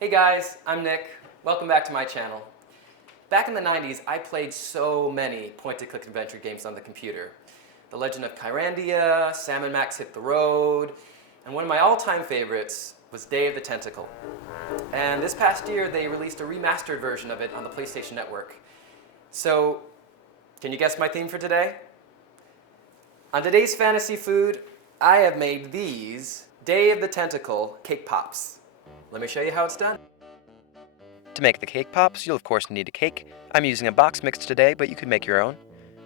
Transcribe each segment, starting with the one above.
Hey guys, I'm Nick. Welcome back to my channel. Back in the 90s, I played so many point-and-click adventure games on the computer. The Legend of Kyrandia, Sam and Max Hit the Road, and one of my all-time favorites was Day of the Tentacle. And this past year, they released a remastered version of it on the PlayStation Network. So, can you guess my theme for today? On today's fantasy food, I have made these Day of the Tentacle cake pops. Let me show you how it's done. To make the cake pops, you'll of course need a cake. I'm using a box mix today, but you could make your own.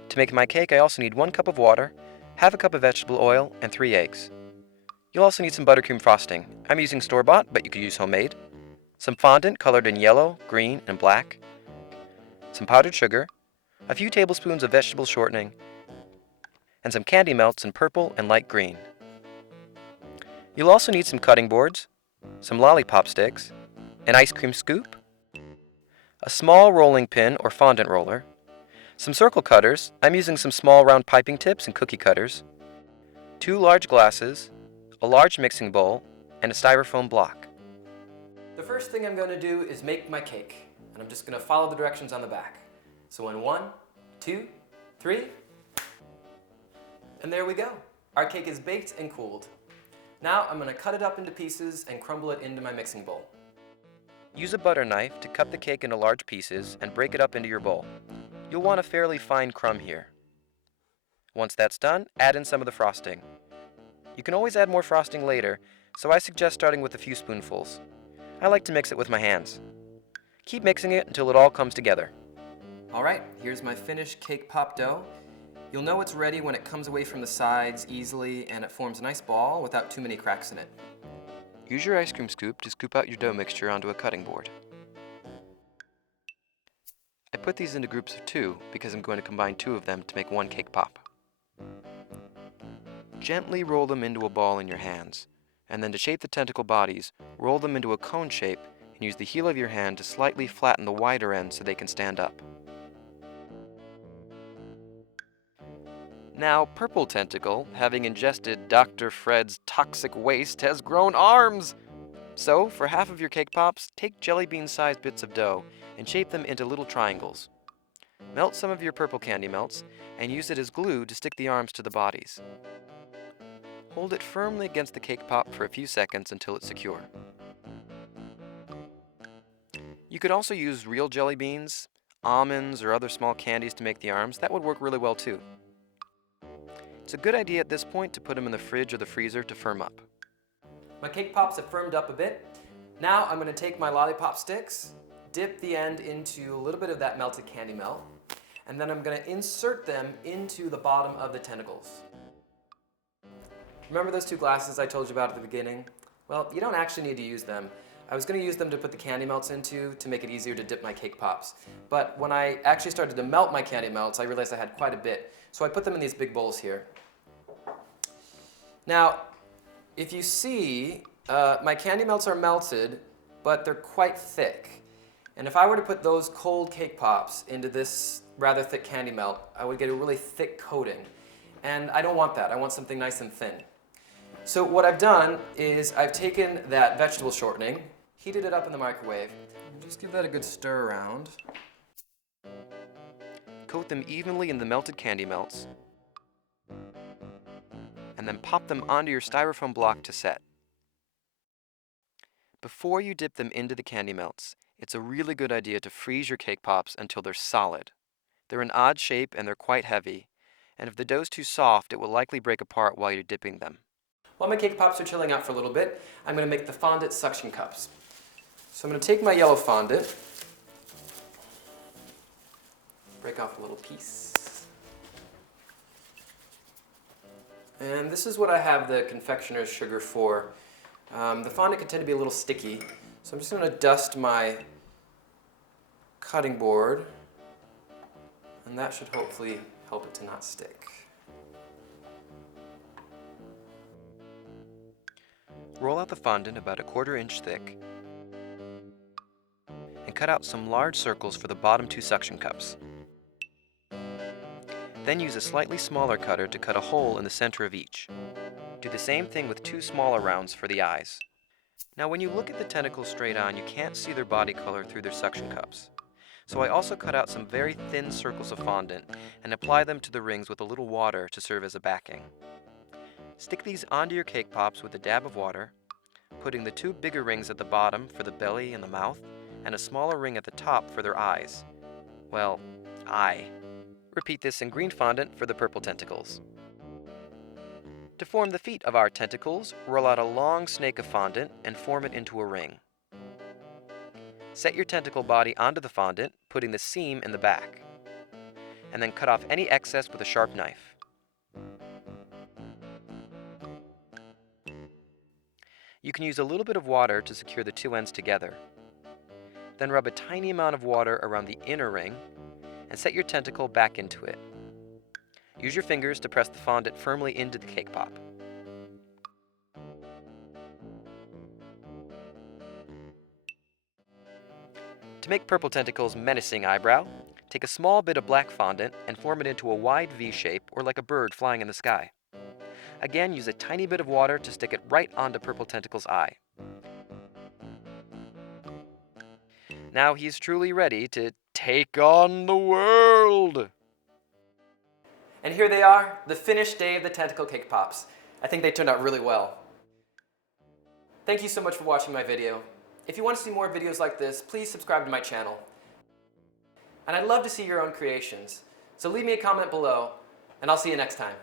To make my cake, I also need 1 cup of water, half a cup of vegetable oil, and 3 eggs. You'll also need some buttercream frosting. I'm using store-bought, but you could use homemade. Some fondant colored in yellow, green, and black. Some powdered sugar, a few tablespoons of vegetable shortening, and some candy melts in purple and light green. You'll also need some cutting boards, some lollipop sticks, an ice cream scoop, a small rolling pin or fondant roller, some circle cutters. I'm using some small round piping tips and cookie cutters, 2 large glasses, a large mixing bowl, and a styrofoam block. The first thing I'm going to do is make my cake, and I'm just going to follow the directions on the back. So in 1, 2, 3, and there we go. Our cake is baked and cooled. Now I'm going to cut it up into pieces and crumble it into my mixing bowl. Use a butter knife to cut the cake into large pieces and break it up into your bowl. You'll want a fairly fine crumb here. Once that's done, add in some of the frosting. You can always add more frosting later, so I suggest starting with a few spoonfuls. I like to mix it with my hands. Keep mixing it until it all comes together. Alright, here's my finished cake pop dough. You'll know it's ready when it comes away from the sides easily and it forms a nice ball without too many cracks in it. Use your ice cream scoop to scoop out your dough mixture onto a cutting board. I put these into groups of 2 because I'm going to combine 2 of them to make 1 cake pop. Gently roll them into a ball in your hands, and then to shape the tentacle bodies, roll them into a cone shape and use the heel of your hand to slightly flatten the wider end so they can stand up. Now, Purple Tentacle, having ingested Dr. Fred's toxic waste, has grown arms! So, for half of your cake pops, take jelly bean-sized bits of dough and shape them into little triangles. Melt some of your purple candy melts and use it as glue to stick the arms to the bodies. Hold it firmly against the cake pop for a few seconds until it's secure. You could also use real jelly beans, almonds, or other small candies to make the arms. That would work really well too. It's a good idea at this point to put them in the fridge or the freezer to firm up. My cake pops have firmed up a bit. Now I'm going to take my lollipop sticks, dip the end into a little bit of that melted candy melt, and then I'm going to insert them into the bottom of the tentacles. Remember those 2 glasses I told you about at the beginning? Well, you don't actually need to use them. I was going to use them to put the candy melts into to make it easier to dip my cake pops. But when I actually started to melt my candy melts, I realized I had quite a bit. So I put them in these big bowls here. Now, if you see, my candy melts are melted, but they're quite thick. And if I were to put those cold cake pops into this rather thick candy melt, I would get a really thick coating. And I don't want that. I want something nice and thin. So what I've done is I've taken that vegetable shortening, heated it up in the microwave, and just give that a good stir around. Coat them evenly in the melted candy melts, and then pop them onto your styrofoam block to set. Before you dip them into the candy melts, it's a really good idea to freeze your cake pops until they're solid. They're an odd shape and they're quite heavy, and if the dough's too soft, it will likely break apart while you're dipping them. While my cake pops are chilling out for a little bit, I'm going to make the fondant suction cups. So I'm going to take my yellow fondant, break off a little piece. And this is what I have the confectioner's sugar for. The fondant can tend to be a little sticky, so I'm just going to dust my cutting board, and that should hopefully help it to not stick. Roll out the fondant about 1/4 inch thick and cut out some large circles for the bottom 2 suction cups. Then use a slightly smaller cutter to cut a hole in the center of each. Do the same thing with 2 smaller rounds for the eyes. Now when you look at the tentacles straight on, you can't see their body color through their suction cups. So I also cut out some very thin circles of fondant and apply them to the rings with a little water to serve as a backing. Stick these onto your cake pops with a dab of water, putting the two bigger rings at the bottom for the belly and the mouth, and a smaller ring at the top for their eyes. Well, eye. Repeat this in green fondant for the purple tentacles. To form the feet of our tentacles, roll out a long snake of fondant and form it into a ring. Set your tentacle body onto the fondant, putting the seam in the back, and then cut off any excess with a sharp knife. You can use a little bit of water to secure the two ends together. Then rub a tiny amount of water around the inner ring and set your tentacle back into it. Use your fingers to press the fondant firmly into the cake pop. To make Purple Tentacle's menacing eyebrow, take a small bit of black fondant and form it into a wide V shape or like a bird flying in the sky. Again, use a tiny bit of water to stick it right onto Purple Tentacle's eye. Now he's truly ready to take on the world! And here they are, the finished day of the Tentacle Cake Pops. I think they turned out really well. Thank you so much for watching my video. If you want to see more videos like this, please subscribe to my channel. And I'd love to see your own creations. So leave me a comment below, and I'll see you next time.